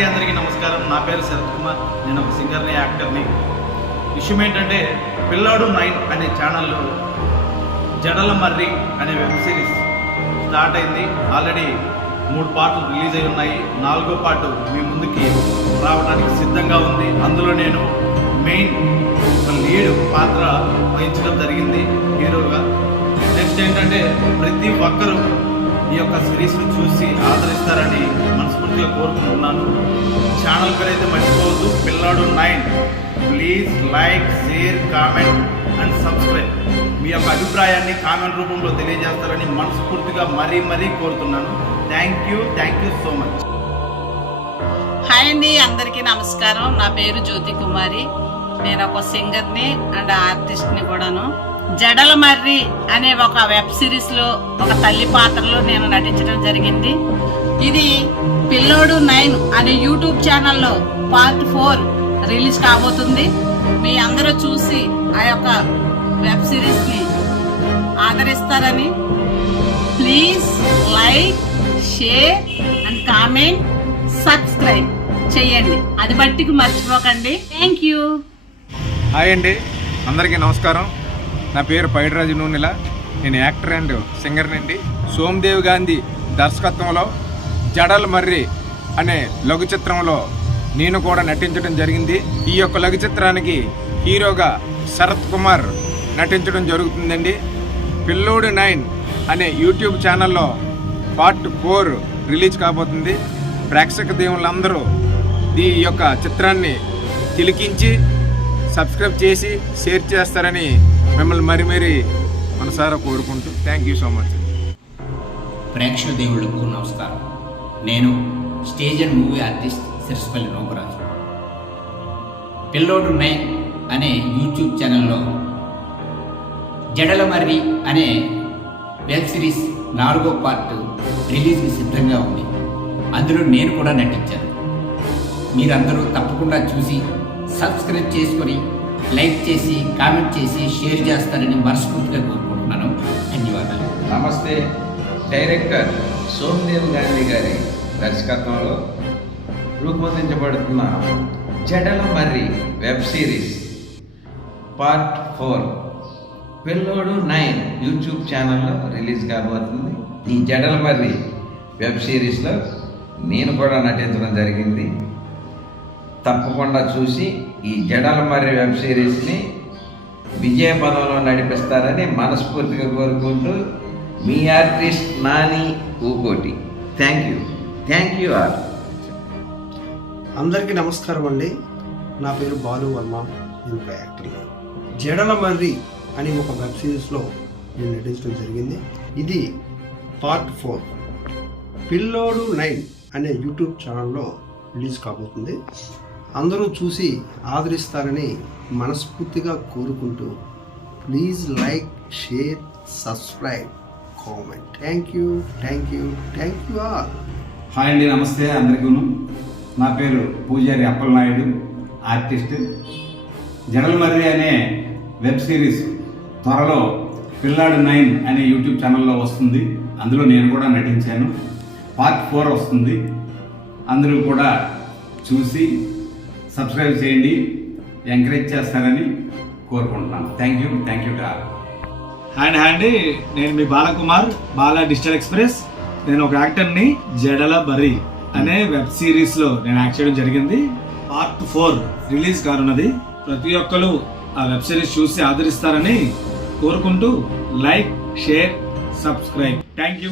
అండి, అందరికీ నమస్కారం. నా పేరు శరత్ కుమార్. నేను ఒక సింగర్ని, యాక్టర్ని. విషయం ఏంటంటే, పిల్లాడు 9 అనే ఛానల్లో జడల మర్రి అనే వెబ్ సిరీస్ స్టార్ట్ అయింది. ఆల్రెడీ 3 పార్ట్లు రిలీజ్ అయి ఉన్నాయి. 4వ పార్ట్ మీ ముందుకి రావడానికి సిద్ధంగా ఉంది. అందులో నేను మెయిన్ లీడ్ పాత్ర వహించడం జరిగింది హీరోగా. నెక్స్ట్ ఏంటంటే, ప్రతి ఒక్కరూ ఈ యొక్క సిరీస్ను చూసి ఆదరిస్తారని మనస్ఫూర్తిగా కోరుకుంటున్నాను. ఛానల్ పేరు అయితే మర్చిపోవద్దు, పిల్లాడు 9. Please like, share, comment and subscribe. మీ యొక్క అభిప్రాయాన్ని కామెంట్ రూపంలో తెలియజేస్తారని మనస్ఫూర్తిగా మరీ కోరుతున్నాను. Thank you so much. Hi అండి, అందరికీ నమస్కారం. నా పేరు జ్యోతి కుమారి. నేను ఒక సింగర్ని అండ్ ఆర్టిస్ట్ని కూడాను. జడల మర్రి అనే ఒక వెబ్ సిరీస్లో ఒక తల్లి పాత్రలో నేను నటించడం జరిగింది. ఇది పిల్లోడు 9 అనే యూట్యూబ్ ఛానల్లో పార్ట్ 4 రిలీజ్ కాబోతుంది. మీ అందరూ చూసి ఆ యొక్క వెబ్ సిరీస్ని ఆదరిస్తారని please like, share and comment, subscribe చేయండి. అది బట్టికి మర్చిపోకండి. Thank you. హాయ్ అండి, అందరికీ నమస్కారం. నా పేరు పైడిరాజు నూనెల. నేను యాక్టర్ అండ్ సింగర్ నుండి. సోమదేవ్ గాంధీ దర్శకత్వంలో జడల మర్రి అనే లఘు చిత్రంలో నేను కూడా నటించడం జరిగింది. ఈ యొక్క లఘు చిత్రానికి హీరోగా శరత్ కుమార్ నటించడం జరుగుతుందండి. పిల్లోడు 9 అనే యూట్యూబ్ ఛానల్లో పార్ట్ 4 రిలీజ్ కాబోతుంది. ప్రేక్షక దేవుళ్ళందరూ ఈ యొక్క చిత్రాన్ని తిలకించి సబ్స్క్రైబ్ చేసి షేర్ చేస్తారని మిమ్మల్ని మరీ మనసారా కోరుకుంటూ థ్యాంక్ యూ సో మచ్. ప్రేక్షక దేవుళ్లకు నమస్కారం. నేను stage and movie artist Sirasapalli Nokaraju. పిల్లోడు 9 అనే యూట్యూబ్ ఛానల్లో జడల మర్రి అనే వెబ్ సిరీస్ 4వ పార్ట్ రిలీజ్కి సిద్ధంగా ఉంది. అందులో నేను కూడా నటించాను. మీరందరూ తప్పకుండా చూసి సబ్స్క్రైబ్ చేసుకొని లైక్ చేసి కామెంట్ చేసి షేర్ చేస్తారని మనస్ఫూర్తిగా కోరుకుంటున్నాను. ధన్యవాదాలు. నమస్తే. డైరెక్టర్ సోమదేవ్ గాంధీ గారి దర్శకత్వంలో రూపొందించబడుతున్న జడల మర్రి వెబ్ సిరీస్ పార్ట్ 4 పిల్లోడు 9 యూట్యూబ్ ఛానల్లో రిలీజ్ కాబోతుంది. ఈ జడల మర్రి వెబ్ సిరీస్లో నేను కూడా నటించడం జరిగింది. తప్పకుండా చూసి ఈ జడల మర్రి వెబ్ సిరీస్ని విజయ పదంలో నడిపిస్తారని మనస్ఫూర్తిగా కోరుకుంటూ మీ artist Nani Ukoti. Thank you all. అందరికీ నమస్కారం అండి. నా పేరు బాలు వర్మ. నేను ఒక యాక్టర్ని. జడల మర్రి అని ఒక వెబ్ సిరీస్లో నేను నటించడం జరిగింది. ఇది పార్ట్ 4 పిల్లోడు 9 అనే యూట్యూబ్ ఛానల్లో రిలీజ్ కాబోతుంది. అందరూ చూసి ఆదరిస్తారని మనస్ఫూర్తిగా కోరుకుంటూ please like, share, subscribe, comment. Thank you all. Hi అండి, నమస్తే అందరికీ. నా పేరు పూజారి అప్పలనాయుడు, ఆర్టిస్ట్. జడల మర్రి అనే వెబ్ సిరీస్ త్వరలో పిల్లాడు 9 అనే యూట్యూబ్ ఛానల్లో వస్తుంది. అందులో నేను కూడా నటించాను. పార్ట్ 4 వస్తుంది. అందరూ కూడా చూసి సబ్స్క్రైబ్ చేయండి, ఎంకరేజ్ చేస్తారని కోరుకుంటున్నాను. Thank you to all. Hi అండి, నేను మీ బాలకుమార్, బాలా డిజిటల్ ఎక్స్ప్రెస్. నేను ఒక యాక్టర్ని. జడల మర్రి అనే వెబ్ సిరీస్లో నేను యాక్ట్ చేయడం జరిగింది. పార్ట్ 4 రిలీజ్ కానున్నది. ప్రతి ఒక్కరు ఆ వెబ్ సిరీస్ చూసి ఆదరిస్తారని కోరుకుంటూ like, share, subscribe. Thank you.